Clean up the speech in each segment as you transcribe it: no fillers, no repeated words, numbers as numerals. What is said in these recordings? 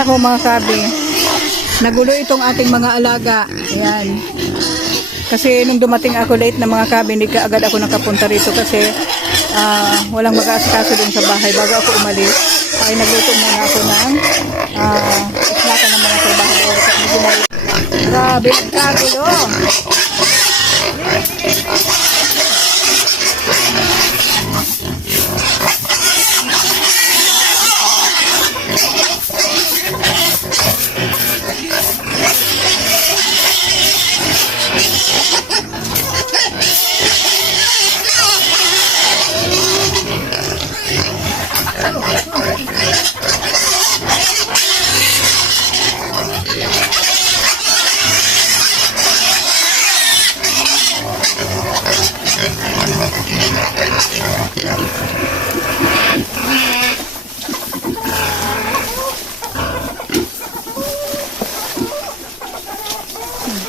nako mga kabi, nagulo itong ating mga alaga. Ayan. Kasi nung dumating ako late na mga kabi, hindi ka agad ako nakapunta rito kasi walang mag-aasikaso dun sa bahay. Bago ako umalis, ay nagluto muna ako ng isnaka ng mga trabahador. Grabe, nagkagulo.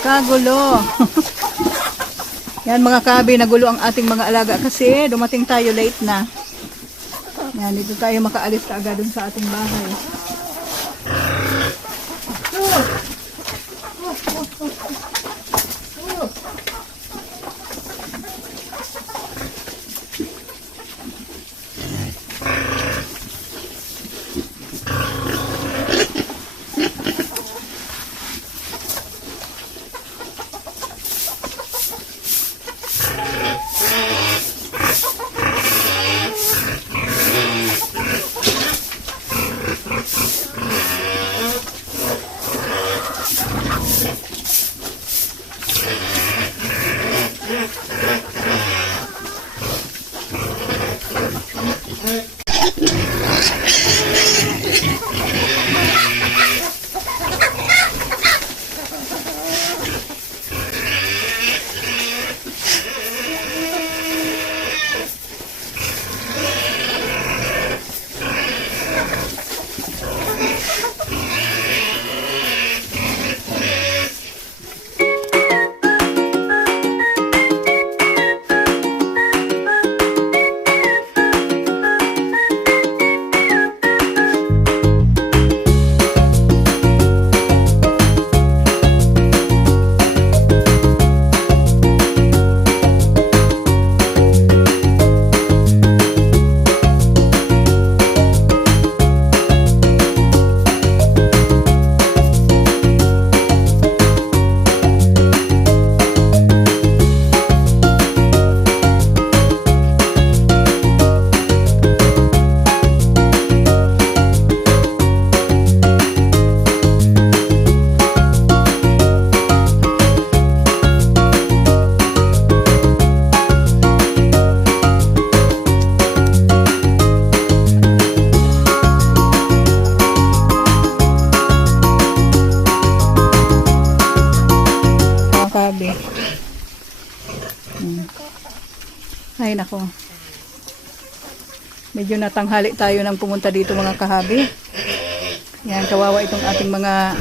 Kagulo. Yan mga kabi, nagulo ang ating mga alaga kasi dumating tayo late na. Yan, dito tayo makaalis kaagad dun sa ating bahay. Ay nako. Medyo natanghali tayo nang pumunta dito mga kahabi. Yan, kawawa itong ating mga,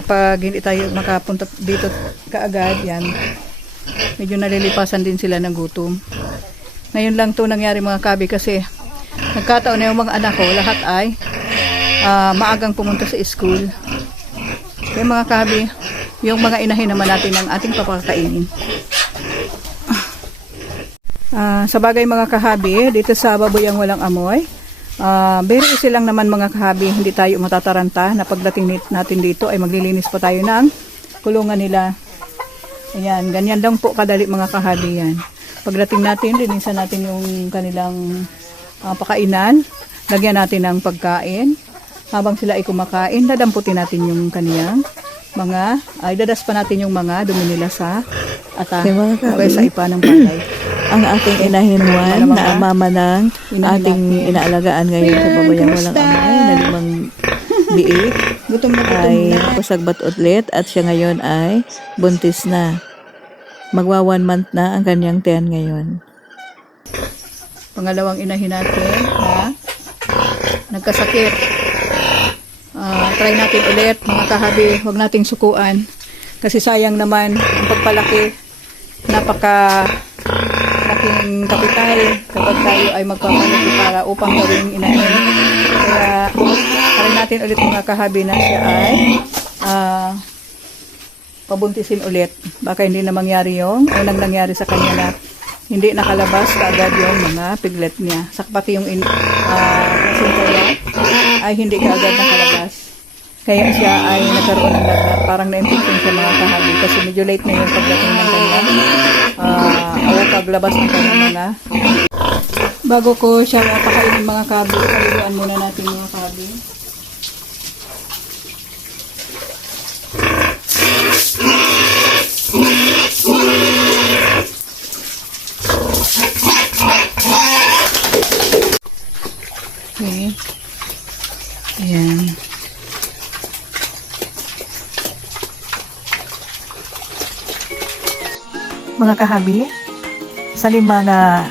kapag hindi tayo makapunta dito kaagad, yan. Medyo nalilipasan din sila ng gutom. Ngayon lang to nangyari mga kahabi kasi nagkataon na yung mga anak ko, lahat ay maagang pumunta sa school. Kaya mga kahabi, yung mga inahin naman natin ng ating papakainin. Sa bagay mga kahabi, dito sa Baboyang Walang Amoy, very easy lang naman mga kahabi, hindi tayo matataranta na pagdating natin dito ay maglilinis pa tayo ng kulungan nila. Ayan, ganyan lang po kadali mga kahabi yan. Pagdating natin, linisan natin yung kanilang pakainan, lagyan natin ng pagkain. Habang sila ay kumakain, dadamputin natin yung kaniyang mga, ay dadas pa natin yung mga dumi nila sa ata, okay, sa ipa ng palay. Ang ating inahinwan na mama ng ating inaalagaan ngayon sa Baboyang Walang Amoy na 5 biik ay pusagbat ulit at siya ngayon ay buntis na. Magwa 1 month na ang kanyang tiyan ngayon. Pangalawang inahin natin na nagkasakit. Try natin ulit mga kahabi, huwag nating sukuan kasi sayang naman ang pagpalaki. malaking kapital kapag tayo ay magpapalaki para upang gawing inahin. Kaya try natin ulit mga kahabi na siya ay pabuntisin ulit. Baka hindi na mangyari yung unang nangyari sa kanya na hindi nakalabas kaagad yung mga piglet niya. Pati yung placenta ay hindi kaagad nakalabas. Kaya siya ay nagkaroon ng lagnat. Parang na-infection siya mga kahabi kasi medyo late na yung pagdating ng kanya o paglabas ng kanya mga. Bago ko siya pakainin mga kahabi, paliguan muna natin mga kahabi. Okay. Ayan. Mga kahabi, sa 5 na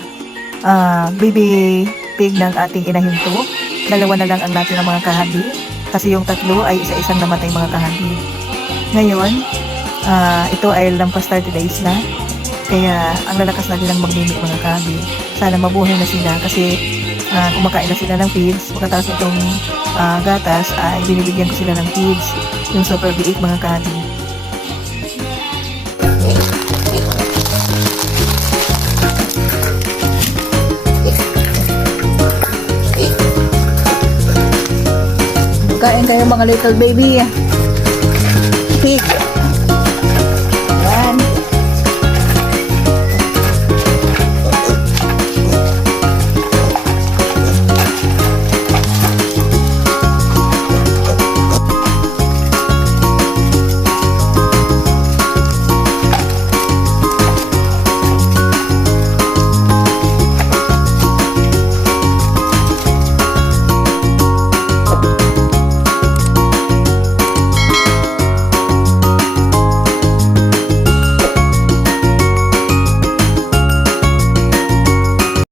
baby pig ng ating inahinto, 2 na lang ang natin ng mga kahabi kasi yung 3 ay isa-isang namatay mga kahabi. Ngayon, ito ay lampas 30 days na, kaya ang lalakas na nilang magmimik mga kahabi. Sana mabuhay na sila kasi kumakain na sila ng feeds. Pagkatapos itong gatas ay binibigyan ko sila ng feeds, yung super biik mga kahabi. Kain kayo mga little baby. Pig.